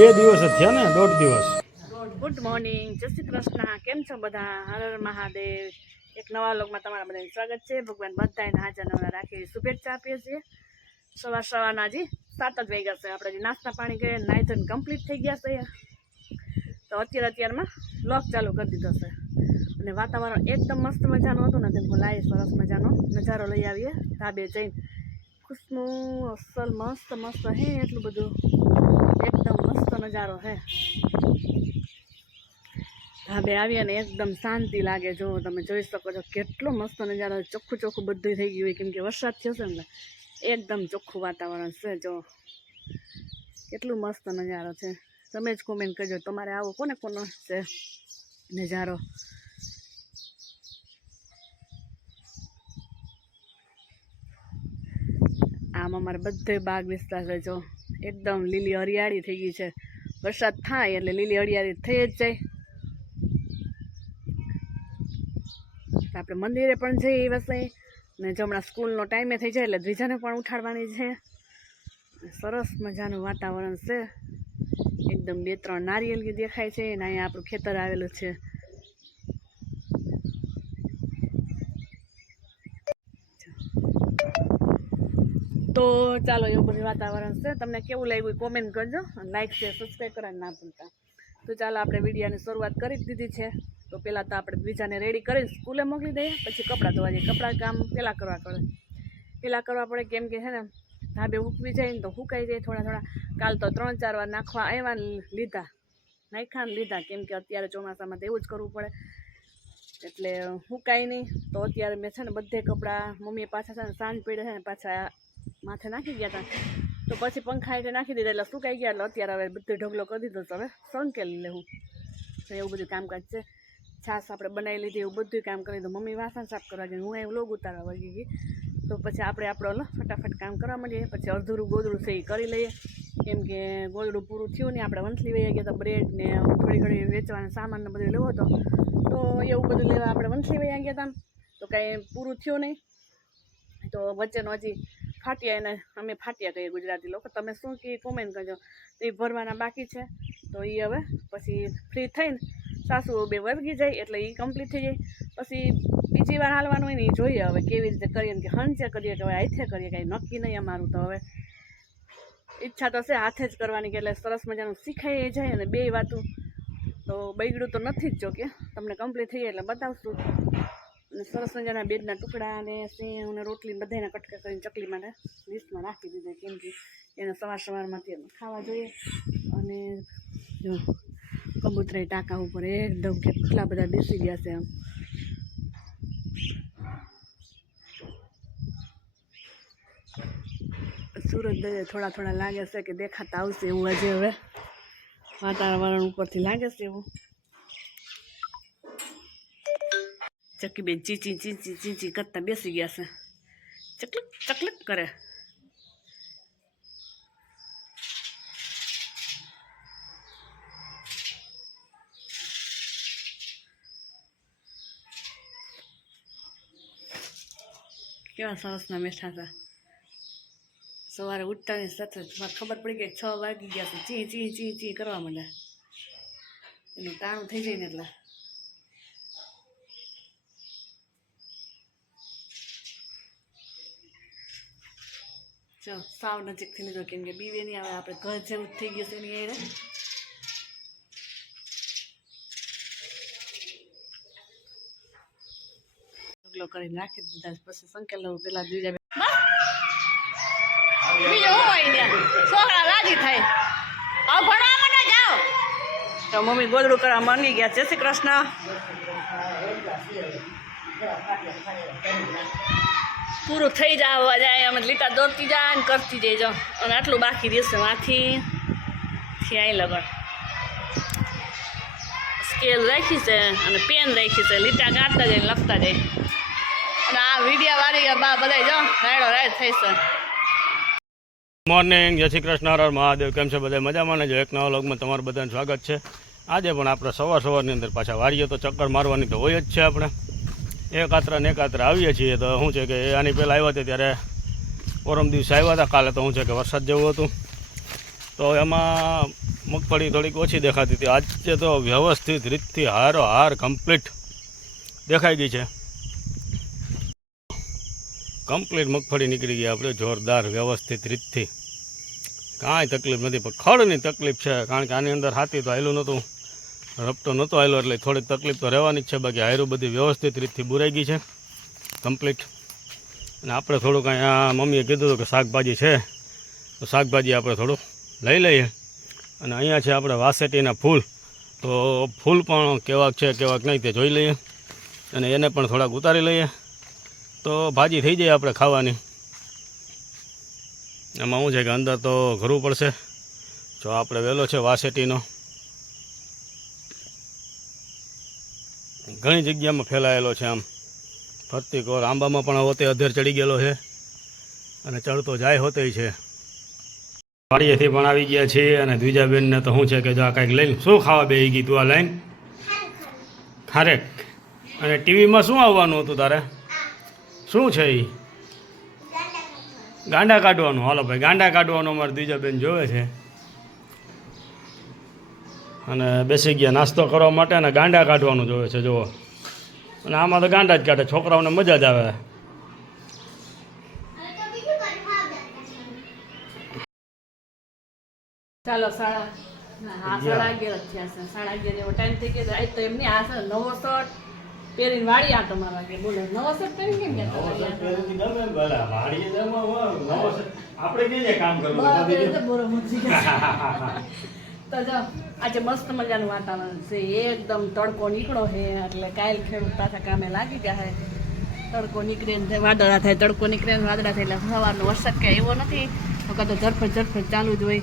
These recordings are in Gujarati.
બે દિવસ જ થયા ને, દોઢ દિવસ. ગુડ મોર્નિંગ જય શ્રી કૃષ્ણ. કેમ છો બધા? હર હર મહાદેવ. એક નવા લોકમાં તમારા બધાને સ્વાગત છે. ભગવાન બધાને હાજર નવરા રાખી શુભેચ્છા આપીએ છીએ. સવાર સવારના હજી સાત જ વાગ્યા છે. આપણે હજી નાસ્તા પાણી કરીએ નાઈ કમ્પ્લીટ થઈ ગયા છે તો અત્યારે અત્યારમાં લોક ચાલુ કરી દીધો છે. અને વાતાવરણ એકદમ મસ્ત મજાનું હતું ને તેમ લાવી સરસ મજાનો નજારો લઈ આવીએ. ધાબે જઈને ખુશનું, અસલ મસ્ત મસ્ત હે, એટલું બધું. એકદમ મસ્ત નજારો હે. ધાબે આવીએ ને એકદમ શાંતિ લાગે. જો તમે જોઈ શકો છો કેટલો મસ્ત નજારો ચોખ્ખું ચોખ્ખું બધું થઈ ગયું હોય. કેમ કે વરસાદ થયો છે ને એકદમ ચોખ્ખું વાતાવરણ છે. જો કેટલું મસ્ત નજારો છે. તમે જ કોમેન્ટ કરજો. તમારે આવો કોને કોનો છે નજારો? આમ અમારે બધે બાગ વિસ્તાર છે, જો. એકદમ લીલી હરિયાળી થઈ ગઈ છે. વરસાદ થાય એટલે લીલી હરિયાળી થઈ જ જાય. આપણે મંદિરે પણ જઈએ વસે ને જમણા સ્કૂલનો ટાઈમે થઈ જાય એટલે દ્વિજાને પણ ઉઠાડવાની છે. સરસ મજાનું વાતાવરણ છે. એકદમ બે ત્રણ નારિયેલ દેખાય છે અને અહીંયા આપણું ખેતર આવેલું છે. તો ચાલો, એવું બધું વાતાવરણ છે. તમને કેવું લાગ્યું કોમેન્ટ કરજો લાઇક શેર સબસ્ક્રાઈબ કરવાનું ના ભૂલતા. તો ચાલો, આપણે વિડીયાની શરૂઆત કરી જ દીધી છે. તો પહેલાં તો આપણે બીજાને રેડી કરી સ્કૂલે મોકલી દઈએ, પછી કપડાં ધોવા જઈએ. કપડાં કામ પહેલાં કરવા પડે. પહેલાં કરવા પડે કેમ કે છે ને, ધાબે ઉકવી જાય ને તો હુકાઈ જાય થોડા થોડા. કાલ તો ત્રણ ચાર વાર નાખવા આવ્યા લીધા. નાખ્યા લીધા. કેમ કે અત્યારે ચોમાસામાં તો એવું જ કરવું પડે. એટલે હુકાય નહીં તો અત્યારે મેં છે ને બધે કપડાં મમ્મીએ પાછા છે ને સાંજ પડે છે ને પાછા માથે નાખી ગયા હતા તો પછી પંખા એટલે નાખી દીધા એટલે સુકાઈ ગયા. એટલે અત્યારે હવે બધો ઢગલો કરી દીધો તો હવે સંકેલી લેવું. તો એવું બધું કામકાજ છે. છાશ આપણે બનાવી લીધી, એવું બધું કામ કરી દીધું મમ્મી વાસણ સાફ કરવા ગઈ. હું એવું લોગ ઉતારવા વળગી ગઈ. તો પછી આપણે આપણો ફટાફટ કામ કરવા માંડીએ. પછી અડધુરું ગોદડું એ કરી લઈએ. કેમ કે ગોદડું પૂરું થયું ને આપણે વંથલી વહી ગયા હતા બ્રેડ ને થોડી ઘણી વેચવાના સામાન ને બધું લેવો હતો. તો એવું બધું લેવા આપણે વંથલી વહી ગયા હતા તો કાંઈ પૂરું થયું નહીં. તો વચ્ચેનો હજી ફાટિયા એને અમે ફાટિયા કહીએ ગુજરાતી લોકો. તમે શું કહે કોમેન્ટ કરજો. તો એ ભરવાના બાકી છે. તો એ હવે પછી ફ્રી થઈને સાસુ બે વર્ગી જાય એટલે એ કમ્પ્લીટ થઈ જાય. પછી બીજી વાર હાલવાનું હોય ને એ જોઈએ હવે કેવી રીતે કરીએ કે હંચે કરીએ કે હવે હાથે કરીએ કાંઈ નક્કી નહીં અમારું તો હવે. ઈચ્છા તો છે હાથે જ કરવાની કે એટલે સરસ મજાનું શીખાઈ જાય અને બે વાતું. તો બગડ્યું તો નથી જ જો કે તમને કમ્પ્લીટ થઈ જાય એટલે બતાવશું. સરસ મજાના બેડના ટુકડા અને સેવ અને રોટલી બધાના કટકા કરીને ચકલી માટે લિસ્ટમાં રાખી દીધા કેમ કે એને સવાર સવારમાંથી ખાવા જોઈએ. અને જો કબૂતરા ટાંકા ઉપર એકદમ કેટલા બધા બેસી ગયા છે આમ દરિયા થોડા થોડા લાગે છે કે દેખાતા આવશે એવું આજે હવે. વાતાવરણ ઉપરથી લાગે છે એવું. ચકી બેન ચીચી ચીંચી ચીંચી કરતા બેસી ગયા છે. ચકલક ચકલક કરે. કેવા સરસના મેઠા હતા. સવારે ઉઠતાની સાથે ખબર પડી ગઈ છ વાગી ગયા છે. ચી ચી ચી ચી કરવા માંડ્યા. એનું ટાણું થઈ જાય ને એટલે. જો, સાવ નજીકથી લીધો કેમ કે બીવે નહીં આવે આપણે ઘર જેવું જ થઈ ગયું છે એની એરે ઢગલો કરીને રાખી દીધા પછી સંકેલ પેલા બીજા બીજો હોય છોકરા રાજી થાય. હવે ભણવા માટે જાઓ. તો મમ્મી ગોદડું કરવા માંડી ગયા. જય શ્રી કૃષ્ણ. પૂરું થઈ જવા જાય અમે લીટા દોરતી જાય ને કરતી જઈજો. અને આટલું બાકી રહેશે માંથી. થયા લગન. સ્કેલ રાખી છે અને પેન રાખી છે. લીટા કાઢતા જાય લખતા જાય. અને આ વિડિયા વાળી બા બધા જો, રાયડો રાયડ થઈ છે. મોર્નિંગ જય શ્રી કૃષ્ણ, હર મહાદેવ. કેમ છે બધા મજામાં ને? જો એક નવા લોગમાં તમારું બધાનું સ્વાગત છે. આજે પણ આપણે સવાર સવારની અંદર પાછા વારીએ તો ચક્કર મારવાની તો હોય જ છે આપણે. એક આત્રા ને એક આત્રા આવીએ છીએ તો શું છે કે આની પહેલાં આવ્યા હતા ત્યારે પરમ દિવસે આવ્યા હતા, કાલે તો શું છે કે વરસાદ જેવું હતું. તો એમાં મગફળી થોડીક ઓછી દેખાતી હતી. આજે તો વ્યવસ્થિત રીતથી હારો હાર કમ્પ્લીટ દેખાઈ ગઈ છે. કમ્પ્લીટ મગફળી નીકળી ગઈ. આપણે જોરદાર વ્યવસ્થિત રીતથી. કાંઈ તકલીફ નથી, પણ ખડની તકલીફ છે, કારણ કે આની અંદર હાથી તો આવેલું નહોતું. રપટો નહોતો આવેલો એટલે થોડીક તકલીફ તો રહેવાની છે. બાકી હાયરું બધી વ્યવસ્થિત રીતથી બુરાઈ ગઈ છે. કમ્પ્લીટ અને આપણે થોડુંક અહીંયા મમ્મીએ કીધું હતું કે શાકભાજી છે. તો શાકભાજી આપણે થોડુંક લઈ લઈએ. અને અહીંયા છે આપણે વાસેટીના ફૂલ. તો ફૂલ પણ કેવાક છે, કેવાક નહીં, તે જોઈ લઈએ. અને એને પણ થોડાક ઉતારી લઈએ. તો ભાજી થઈ જાય આપણે ખાવાની. એમાં શું છે કે અંદર તો ઘરું પડશે. જો આપણે વહેલો છે વાસેટીનો. ઘણી જગ્યામાં ફેલાયેલો છે આમ. ફરતી કોર આંબામાં પણ હોતે અધેર ચડી ગયેલો છે અને ચડતો જાય હોતે છે. વાડીએથી પણ આવી ગયા છીએ અને દ્વિજાબેનને તો શું છે કે જો આ કાંઈક લઈને શું ખાવા બે ગઈ તું આ લાઈન? ખારેક. અને ટીવીમાં શું આવવાનું હતું તારે? શું છે એ ગાંડા કાઢવાનું. હાલો ભાઈ, ગાંડા કાઢવાનું અમારે દ્વિજાબેન જોવે છે. અને બેસી ગયા નાસ્તો કરવા માટે અને ગાંડા કાઢવાનું જોવે છે જુઓ. અને આમાં તો ગાંડા જ કાઢે છોકરાઓને મજા જ આવે. ચાલો સાડા સાડા અગિયાર થયા છે. સાડા અગિયાર એવો ટાઈમ થઈ ગયો આજ તો એમની આ છે નવો શર્ટ પહેરીને વાળી આ તમારા બોલે નવો શર્ટ પહેરી કેમ આપણે કામ તો જો આજે મસ્ત મજાનું વાતાવરણ છે. એકદમ તડકો નીકળો છે એટલે કાલ ખેડૂત પાછા કામે લાગી ગયા છે તડકો નીકળે ને વાદળા થાય, તડકો નીકળે ને વાદળા થાય, એટલે સવારનો વરસાદ કે એવો નથી. વખત તો ઝરફટ ઝરફટ ચાલુ જ હોય.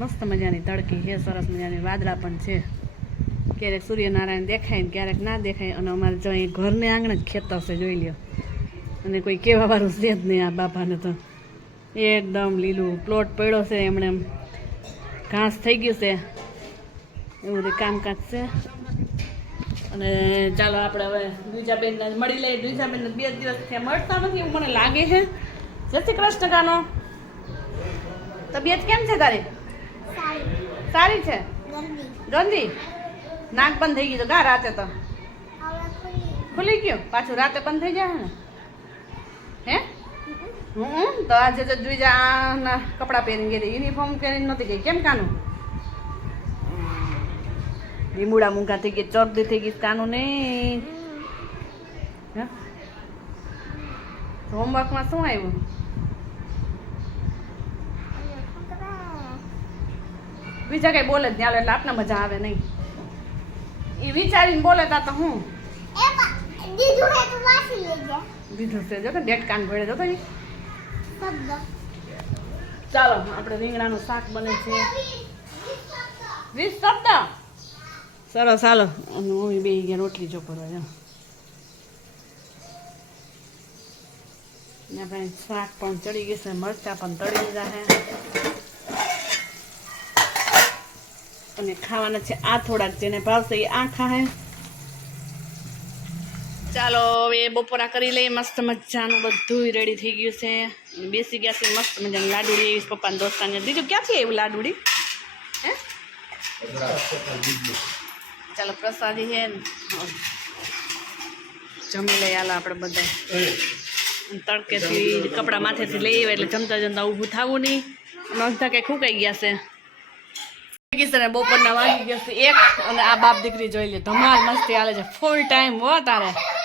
મસ્ત મજાની તડકી છે સરસ મજાની વાદળા પણ છે. ક્યારેક સૂર્યનારાયણ દેખાય ને ક્યારેક ના દેખાય, અને અમારે જો અહીં ઘરને આંગણે જ ખેતર છે જોઈ લ્યો. અને કોઈ કહેવા વાળું છે જ નહીં આ બાપાને તો. એકદમ લીલું પ્લોટ પડ્યો છે એમણે એમ. ઘાસ થઈ ગયું છે. એવું બધું કામકાજ છે. અને ચાલો આપણે હવે દ્વિજાબેનને મળી લઈએ. દ્વિજાબેનને બે દિવસ થયા મળતા નથી એવું મને લાગે છે. જય શ્રી કૃષ્ણ કાનો. તબિયત કેમ છે તારી? સારી. છે? ગંદી નાક બંધ થઈ ગયું તો ગા રાતે તો? ખુલી ગયું? પાછું રાતે બંધ થઈ જાય ને? હે? હમ તો આજે તો દ્વિજાના કપડાં પહેરીને ગઈ યુનિફોર્મ પહેરીને નહોતી ગઈ. કેમ કાનું? લીમુડા મૂંગા થઈ ગઈ ચરદી થઈ ગઈ કાનું નહીં. હે? હોમવર્કમાં શું આવ્યું બીજા કઈ બોલે જ નહીં એટલે આપને મજા આવે નહીં. એ વિચારીને બોલે તા તો હું? દીધું છે જો કે ડેટ કાન ભળે જો તો ઈ. ચાલો, આપણે રીંગણાનું શાક બને છે. વીસ શબ્દ. સરસ ચાલો અને હું બે ગયા રોટલી ચોપડવા જાઉં ને આપણે શાક પણ ચડી ગયું છે, મરચાં પણ તળી દીધા છે. અને ખાવાના છે આ થોડાક, જેને ભાવશે એ આ ખાહે. ચાલો, હવે બપોરા કરી લઈએ, મસ્ત મજાનું બધું રેડી થઈ ગયું છે. અને બેસી ગયા છે મસ્ત મજાની લાડુડી એવી પપ્પાને, દોસ્તાને. દીધું ક્યાંથી આવ્યું લાડુડી? હે? ચાલો, પ્રસાદી છે ને. જમી લઈએ, હાલો આપણે બધા અને તડકેથી કપડાં માથેથી લઈ આવ્યા એટલે જમતા જમતા ઊભું થવું નહીં. અને અડધા કંઈ ખૂકાઈ ગયા છે. ગઈ છે ને, બપોરના વાગી ગયા છે એક, અને આ બાપ દીકરી જોઈ લે, ધમાલ મસ્તી હાલે છે. ફૂલ ટાઈમ હો, તારે.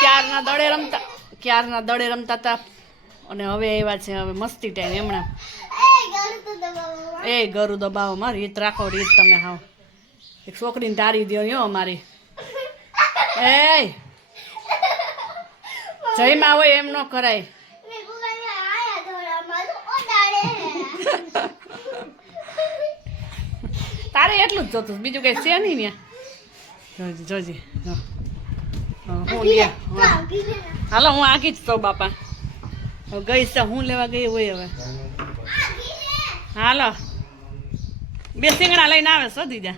ક્યારના દડે રમતા ક્યારના દડે રમતા હતા અને હવે એવા છે, હવે મસ્તી ટાઈમ એમણે એ ગરુ દબાવો મારે, રીત રાખો રીત તમે હાવ. એક છોકરીને તારી દો યો અમારી. એ જયમાં હોય એમ ન કરાય. તારે એટલું જ જોતું બીજું કઈ છે નહીં ને જોજી જોજી. હાલો, હું આગી જ તો બાપા. ગઈ છે હું લેવા ગઈ હોય હવે. હાલો. બે સિંગડા લઈને આવે છો દીજા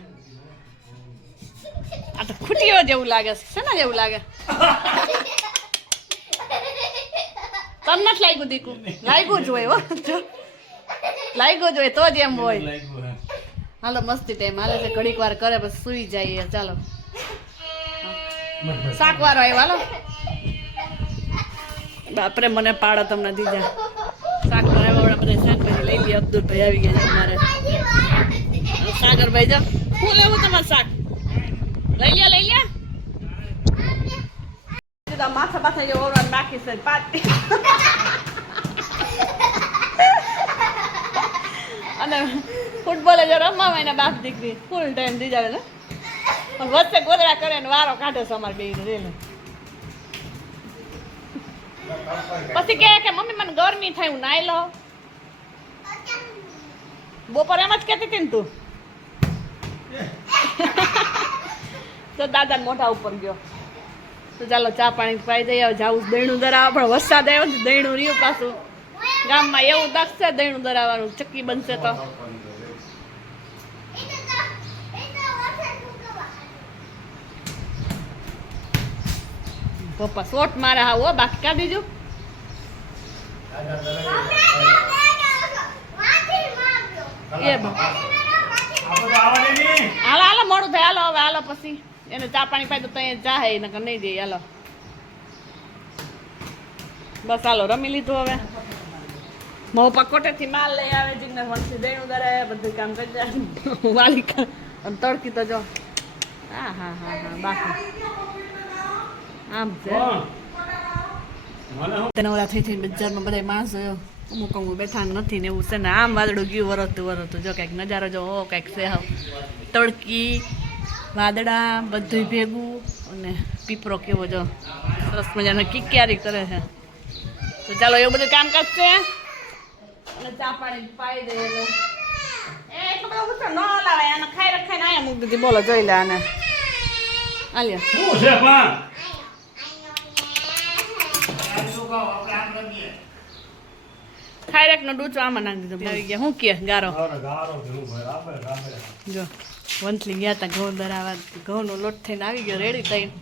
આ તો ખૂટીઓ જેવું લાગે છે. શેના જેવું લાગે? તમને નથી લાગ્યું, દીકુ? લાગ્યું જ હોય, હો. જો. લાગ્યું જ હોય, તો જ એમ હોય. હાલો, મસ્તી ટાઈમ હાલે છે, ઘડીક વાર કરે, પછી સુઈ જઈએ. ચાલો. શાક વાળો આવ્યો હાલો. બાપરે મને પાડો તમને દીધા. શાક બનાવ્યા બધા ભાઈ લઈ ગયા. અબ્દુલ ભાઈ આવી ગયા મારે સાગર સાગરભાઈ જો હું લેવું તમારે શાક? લઈ લે લઈ લે માથા પાછા ગયો ઓરવાન બાકી છે પાટી અને ફૂટબોલે જો રમવા એના બાપ દીકરી ફૂલ ટાઈમ દીધા પણ વચ્ચે ગોદડા કરે ને વારો કાઢે છે અમારે બે રેલે. પછી કહે કે, મમ્મી, મને ગરમી થાય, હું નાઈ લો બપોર એમ જ કહેતી હતી ને તું. તો દાદા મોઢા ઉપર ગયો. તો ચાલો ચા પાણી પાઈ દઈએ જાવું દહીણું દરાવવા પણ વરસાદ આવ્યો ને દહીણું રહ્યું પાછું. ગામમાં એવું દક્ષ છે, દહીણું ધરાવવાનું. ચક્કી બનશે તો. પપ્પા શોટ મારે હા હો બાકી કાઢી દીજો. હાલો હાલો મોડું થાય. હાલો હવે હાલો પછી. એને ચા પાણી પાઈ તો ત્યાં ચા હે નકર નહીં દે હાલો. બસ હાલો રમી લીધું હવે. મો પકોટેથી માલ લઈ આવે જીગ્ને વંશી દેણું કરે બધું કામ કરી જાય. વાલી અને તડકી તો જો. હા હા હા હા બાકી. આમ છે. નવરાત્રી થઈને બજારમાં બધા માણસો અમુક અમુક બેઠા નથી ને એવું છે ને આમ વાદળું ગયું વરસતું વરસતું. જો કંઈક નજારો જો હો કંઈક છે હાવ. તડકી વાદળા બધું ભેગું અને પીપરો કેવો જો સરસ મજાનો કિક્યારી કરે છે. તો ચાલો એવું બધું કામ કરશે. અને ચા પાણી પાઈ દે એ એટલો બધો ગુસ્સો ન લાવાય આને ખાઈ રખાઈને આયા મૂકી દીધી. બોલો જોઈ લે આને. આલ્યા. શું છે પણ? ખાઈ નો ડૂચો આમાં નાખી દીધો આવી ગયા. શું કે ગારો. જો વંથલી ગયા હતા ઘઉં દરાવા ઘઉંનો લોટ થઈને આવી ગયો રેડી થઈને.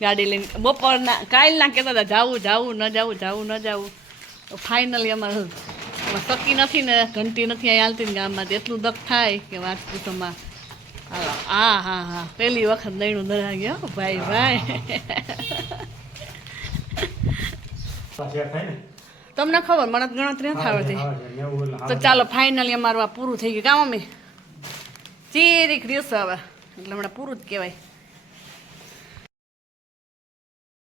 ગાડી લઈને બપોરના કાલના કહેતા હતા જાવું જાવું ન જાવું જાવું ન જાવું. ફાઇનલી અમારે એમાં સકી નથી ને ઘંટી નથી અહીં હાલતી ને ગામમાં તો એટલું દખ થાય કે વાત પૂછોમાં. હા હા હા પહેલી વખત દહીણું દરા ગયો ભાઈ ભાઈ? તમને ખબર મને ગણતરી નથી આવડતી. તો ચાલો ફાઇનલી અમારું આ પૂરું થઈ ગયું. કામ અમે ચીરીક છે હવે. એટલે હમણાં પૂરું જ કહેવાય.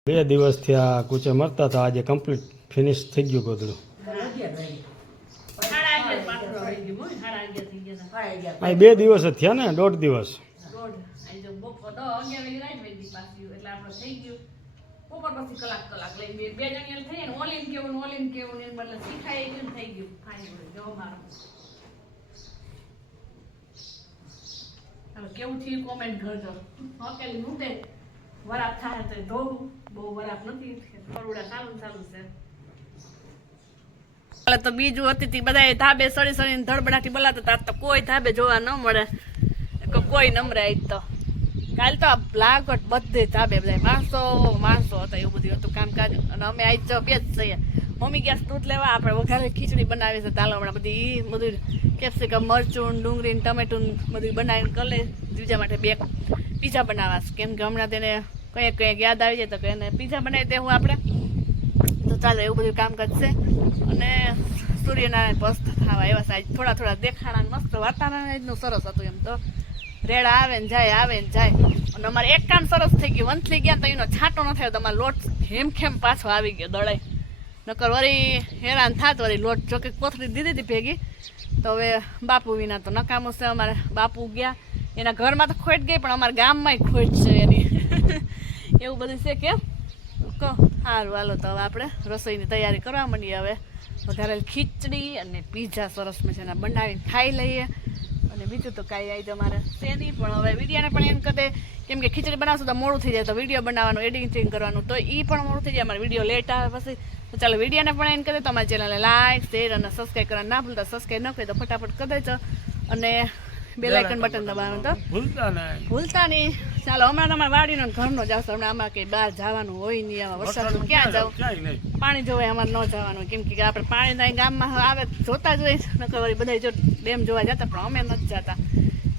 બે દિવસથી આ કૂચે મરતા હતા આજે કમ્પ્લીટ ફિનિશ થઈ ગયું ગોદડું આ બે દિવસ જ થયા ને દોઢ દિવસ. કલાક કલાક લઈ બે બે જણિયા થઈ ને ઓલીન કેવું ને કેવું ને બદલે શીખાય ગયું થઈ ગયું. ફાઇનલ જો મારો. કેવું થયું કોમેન્ટ કરજો. હકેલી મૂકે વરાપ થાય તો ધોવું. બહુ વરાપ નથી. કરોડા સારું સારું છે. તો બીજું હતી બધા ધાબે સડી સડીને ધડબડાટી બોલાતા હતા. તો કોઈ ધાબે જોવા ન મળે. કોઈ નમરે આવી કાલ તો લાગટ બધે ધાબે બધા માણસો માણસો હતા એવું બધું હતું કામકાજ. અને અમે આજ જો બે જ છીએ. મમ્મી ગયા દૂધ લેવા, આપણે વઘારે ખીચડી બનાવી છે તાલો હમણાં બધી બધું કેપ્સિકમ, મરચું, ડુંગળી ટમેટું બધું બનાવીને કરે બીજા માટે બે પીઝા બનાવવા કેમ કે હમણાં તેને કંઈક કંઈક યાદ આવી જાય તો એને પીઝા બનાવી દેવું આપણે. તો ચાલો એવું બધું કામ કરશે અને સૂર્યનારાયણ પસ્ત થવા એવા સાઈજ થોડા થોડા દેખાણા મસ્ત વાતાવરણ સરસ હતું એમ તો. રેડા આવે ને જાય, આવે ને જાય. અને અમારે એક કામ સરસ થઈ ગયું. વંથલી ગયા તો એનો છાંટો ન થયો, તો અમારે લોટ હેમ ખેમ પાછો આવી ગયો દળાઈ નકર વળી હેરાન થાત વળી લોટ. જોકે કોથળી દીધી હતી ભેગી, તો હવે બાપુ વિના તો નકામું છે. અમારે બાપુ ગયા. એના ઘરમાં તો ખોટ ગઈ, પણ અમારા ગામમાંય ખોટ છે એની. એવું બધું છે કેમ? કહો સારું હાલો તો હવે આપણે રસોઈની તૈયારી કરવા માંડીએ હવે. વધારે ખીચડી અને પીઝા સરસ મજાના બનાવીને ખાઈ લઈએ. અને બીજું તો કાંઈ આવી તમારે છે નહીં પણ હવે વિડીયાને પણ એમ કદે કેમ કે ખીચડી બનાવશું તો મોડું થઈ જાય તો વીડિયો બનાવવાનું એડિટિંગ કરવાનું તો એ પણ મોડું થઈ જાય અમારે વીડિયો લેટ આવે પછી. તો ચાલો વિડીયાને પણ એમ કરે તમારી ચેનલને લાઈક શેર અને સબસ્ક્રાઈબ કરવા ના ભૂલતા સબસ્ક્રાઈબ ન કરી તો ફટાફટ કરી દેજો. અને બે લાઇકન બટન દબાવવાનું તો ભૂલતા નહીં. ભૂલતા નહીં. ચાલો હમણાં અમારા વાડીનો ને ઘરનો જ આવશે. હમણાં આમાં કંઈ બહાર જવાનું હોય નહીં આમાં વરસાદનું ક્યાં જવું? પાણી જોવાય અમારે ન જવાનું. કેમ કે આપણે પાણી ત્યાં ગામમાં આવે જોતા જ હોય નકર વળી બધા જો ડેમ જોવા જતા પણ અમે નથી જતા.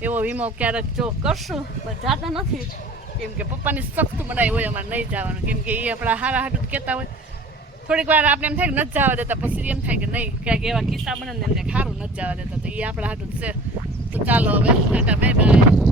એવો વીમો ક્યારેક જો કરશું પણ જાતા નથી. કેમ કે પપ્પાની સખ્ત બનાવી હોય અમારે નહીં જવાનું. કેમ કે એ આપણા હારા હાટું કહેતા હોય. થોડીક વાર આપણે એમ થાય કે નથી જવા દેતા પછી એમ થાય કે નહીં. ક્યાંક એવા કિસ્સા બને ને એમને સારું નથી જવા દેતા. તો એ આપણા હાટું છે. તો ચાલો હવે ટાટા બાય બાય